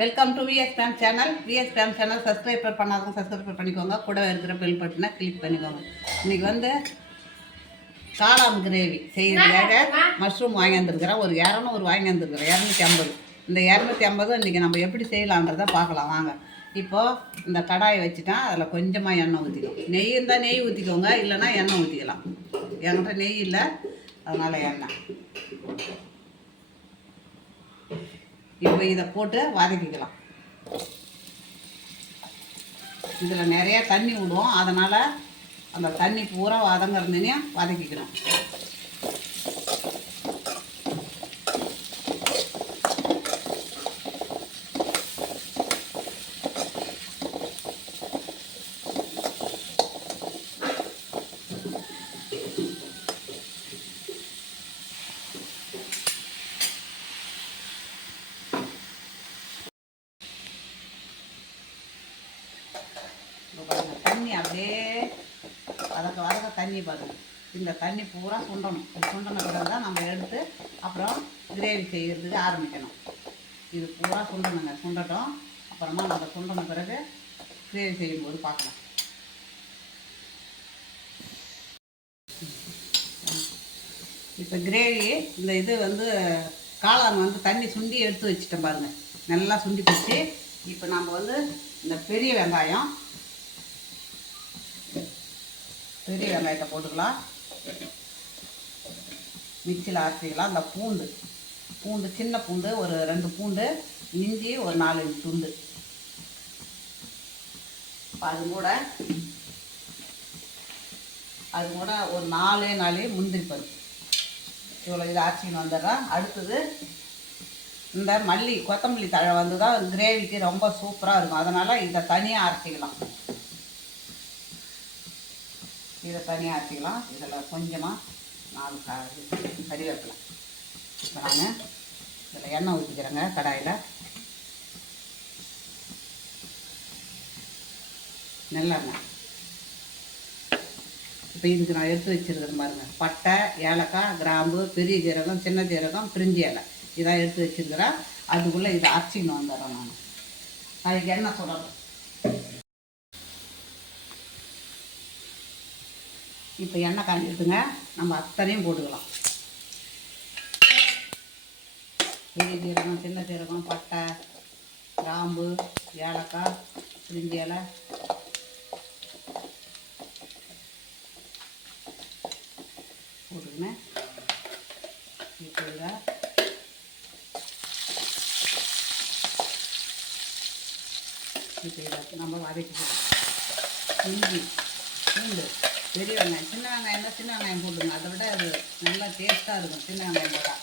Welcome to VS fame channel. VS fame channel subscribe பண்ணாதவங்க subscribe பண்ணிக்கோங்க. கூட இருக்கிற பெல் பட்டனை கிளிக் பண்ணிக்கோங்க. இன்றைக்கி வந்து காளான் கிரேவி செய்யறதுக்காக மஷ்ரூம் வாங்கி வந்துருக்கிறேன். ஒரு 200 வாங்கி வந்துருக்குறேன், 250. இந்த 250 இன்றைக்கி நம்ம எப்படி செய்யலான்றதை பார்க்கலாம் வாங்க. இப்போது இந்த கடாயை வச்சுட்டேன். அதில் கொஞ்சமாக எண்ணெய் ஊற்றிக்கலாம். நெய் இருந்தால் நெய் ஊற்றிக்கோங்க, இல்லைன்னா எண்ணெய் ஊற்றிக்கலாம். என்கிட்ட நெய் இல்லை, அதனால் எண்ணெய். இப்போ இதை போட்டு வதக்கிக்கலாம். இதில் நிறைய தண்ணி விடுவோம், அதனால் அந்த தண்ணி பூரா வதங்கிறதுனையும் வதக்கிக்கணும். தண்ணி அப்படியே வதக்க தண்ணி பாருங்கள். இந்த தண்ணி பூரா சுண்டணும். சுண்டின பிறகு தான் நம்ம எடுத்து அப்புறம் கிரேவி செய்கிறதுக்கு ஆரம்பிக்கணும். இது பூரா சுண்டணுங்க. சுண்டட்டும். அப்புறமா நம்ம சுண்டின பிறகு கிரேவி செய்யும்போது பார்க்கலாம். இப்போ கிரேவி இந்த இது வந்து காளான் வந்து தண்ணி சுண்டி எடுத்து வச்சுட்டேன் பாருங்கள். நல்லா சுண்டி போச்சு. இப்போ நம்ம வந்து இந்த பெரிய வெங்காயத்தை போட்டுக்கலாம். மிக்சியில் அரைச்சிக்கலாம். இந்த பூண்டு சின்ன பூண்டு ஒரு 2 பூண்டு, இஞ்சி ஒரு 4 துண்டு. அது கூட ஒரு 4 முந்திரி பருப்பு. இவ்வளோ இதை அரைச்சின்னு வந்துடுறேன். அடுத்தது இந்த கொத்தமல்லி தழை வந்து தான் கிரேவிக்கு ரொம்ப சூப்பராக இருக்கும். அதனால் இதை தனியாக அரைச்சிக்கலாம். இதில் கொஞ்சமாக 4 கறிவேப்பிலை. இப்போ நான் இதில் எண்ணெய் ஊற்றிக்கிறேங்க கடாயில். நல்லெண்ணெய். இப்போ இதுக்கு நான் எடுத்து வச்சுருக்கிறேன் பாருங்கள். பட்டை, ஏலக்காய், கிராம்பு, பெரிய ஜீரகம், சின்ன ஜீரகம், பிரிஞ்சி இலை இதான் எடுத்து வச்சுருக்கிறேன். அதுக்குள்ளே இதை அரைச்சின்னு வந்துடுறேன் நான். அதுக்கு எண்ணெய் சுடணும். இப்போ எண்ணெய் காஞ்சிடுதுங்க. நம்ம அத்தனையும் போட்டுக்கலாம். பெரிய ஜீரகம், சின்ன ஜீரகம், பட்டை, கிராம்பு, ஏலக்காய், பிரிஞ்சி இலை போட்டுக்கினேன். இப்போ இதை நம்ம வதக்கிக்கலாம். இஞ்சி, பூண்டு, பெரிய வெங்காயம், சின்ன வெங்காயம் தான் சின்ன வெங்காயம் போட்டுங்க. அதை விட அது நல்லா டேஸ்ட்டாக இருக்கும் சின்ன வெங்காயம் போட்டால்.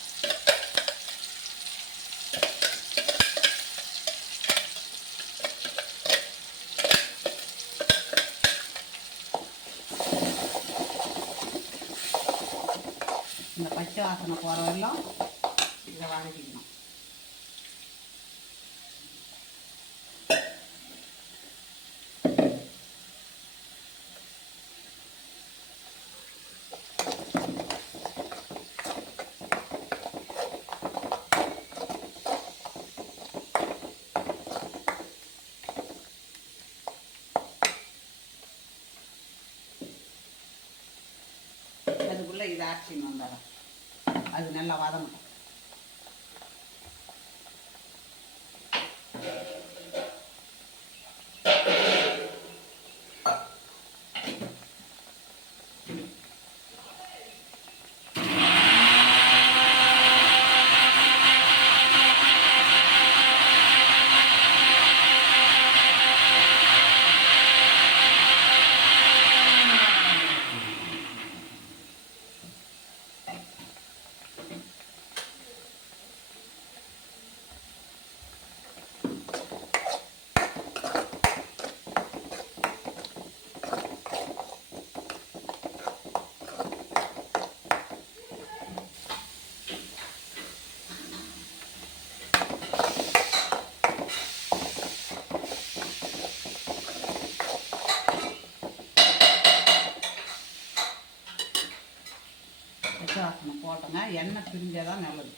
இந்த பச்சை வாசனை போகிற வரலாம் இதை வதக்கிக்கணும். அதுக்குள்ளே இதை அரைச்சின்னு வந்துடுறேன். அது நல்லா வதங்கட்டும். வாசனை போட்டோங்க. எண்ணெய் பிரிஞ்சாதான் நல்லது.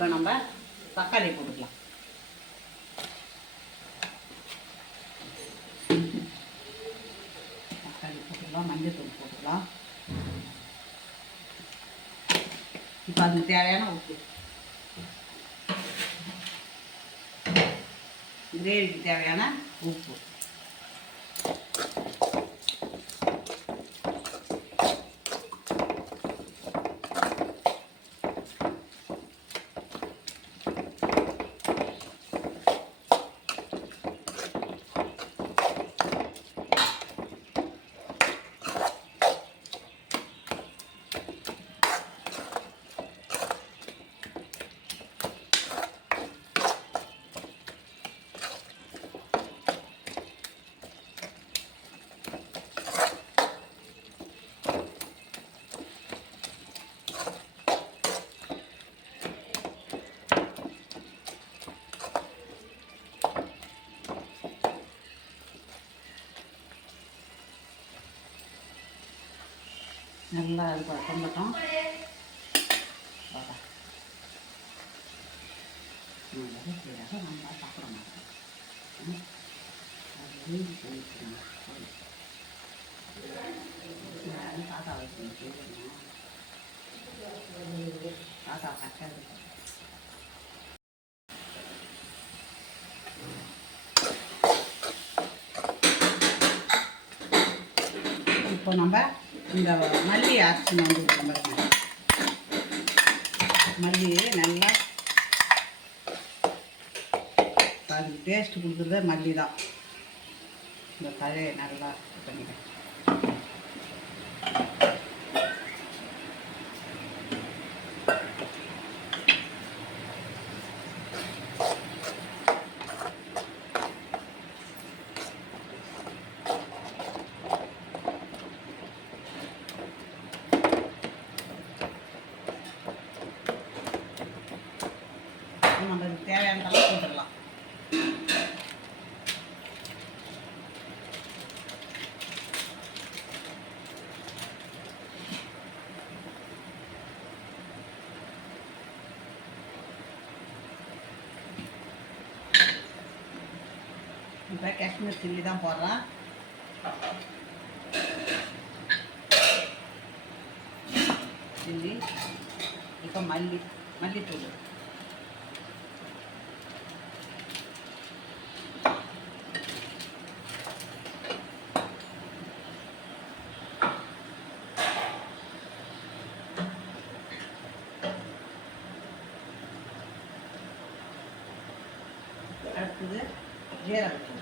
இப்போ நம்ம தக்காளி போட்டுக்கலாம். தக்காளி போட்டுக்கலாம், மஞ்சள் தூள் போட்டுக்கலாம். இப்போ அதுக்கு தேவையான உப்பு, கிரேவிக்கு தேவையான உப்பு, நல்லா அது கொண்டட்டும். நம்ம சாப்பிட மாட்டோம். தாத்தா வச்சு தாத்தா கட்டாது. இப்போ நம்ம இந்த மல்லி அரைச்சி வந்து பாருங்க. மல்லி நல்லா அது டேஸ்ட் கொடுக்குறதே மல்லி தான். இந்த தழையை நல்லா பண்ணிக்கிறேன். நம்மளுக்கு தேவையானதெல்லாம் போட்டுடலாம். இப்போ காஷ்மீர் சில்லி தான் போடுறேன். சில்லி, இப்போ மல்லித்தூள், அடுத்தது ஜீரகத்தூள்,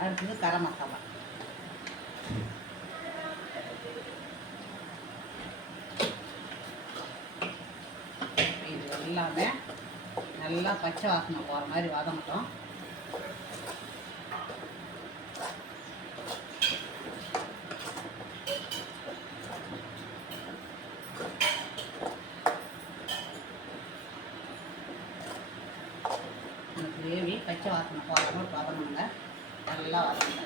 அடுத்தது கரம் மசாலா. இது எல்லாமே நல்லா பச்சை வாசனை போகிற மாதிரி வதங்கட்டும். கிரேவி பச்சை வாசனை போகிறவங்க வதங்குங்க, நல்லா வதங்க.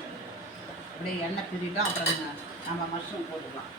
அப்படியே எண்ணெய் பிரிட்டோம். அப்புறம் நம்ம மஷ்ரூம் போட்டுக்கலாம்.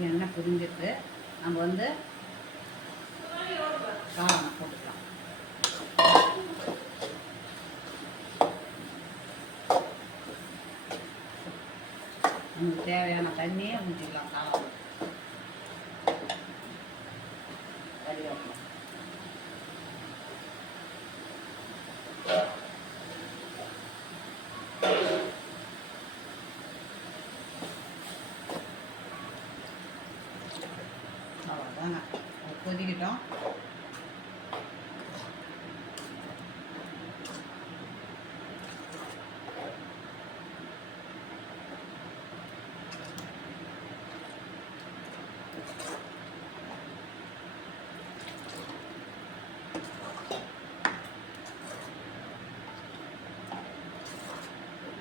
எண்ணெய் பிரிஞ்சிட்டு நம்ம வந்து காளானை போட்டுக்கலாம். நமக்கு தேவையான தண்ணியை ஊற்றிக்கலாம். காளான் கறிவேப்பிலை அவ்வளோதாங்க. கொதிக்கிட்டோம்.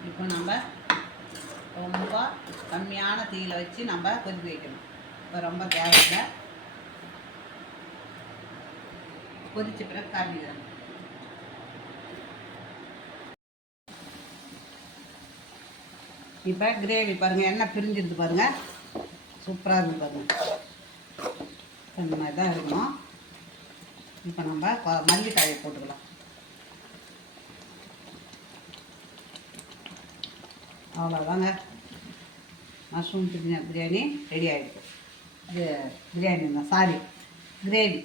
இப்போ நம்ம ரொம்ப கம்மியான தீயில் வச்சு நம்ம கொதிக்க வைக்கணும். இப்போ ரொம்ப தேவையில்லை. கொதிச்ச பிறகு காமிக்கிறேன். இப்போ கிரேவி பாருங்கள், எண்ணெய் பிரிஞ்சிருது பாருங்கள், சூப்பராக இருக்குது பாருங்கள். இந்த மாதிரி தான் இருக்கணும். இப்போ நம்ம மல்லிக்காயை போட்டுக்கலாம். அவ்வளோதாங்க, மஷ்ரூம் பிரியாணி ரெடி ஆகிடுது. இது பிரியாணி தான், சாரி கிரேவி.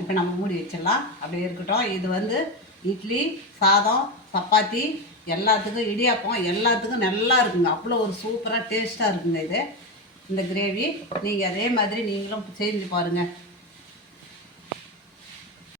இப்போ நம்ம மூடி வச்சிடலாம், அப்படியே இருக்கட்டும். இது வந்து இட்லி, சாதம், சப்பாத்தி எல்லாத்துக்கும், இடியாப்பம் எல்லாத்துக்கும் நல்லா இருக்குங்க. அவ்வளோ ஒரு சூப்பராக டேஸ்ட்டாக இருக்குங்க இது. இந்த கிரேவி நீங்கள் அதே மாதிரி நீங்களும் செஞ்சு பாருங்கள்.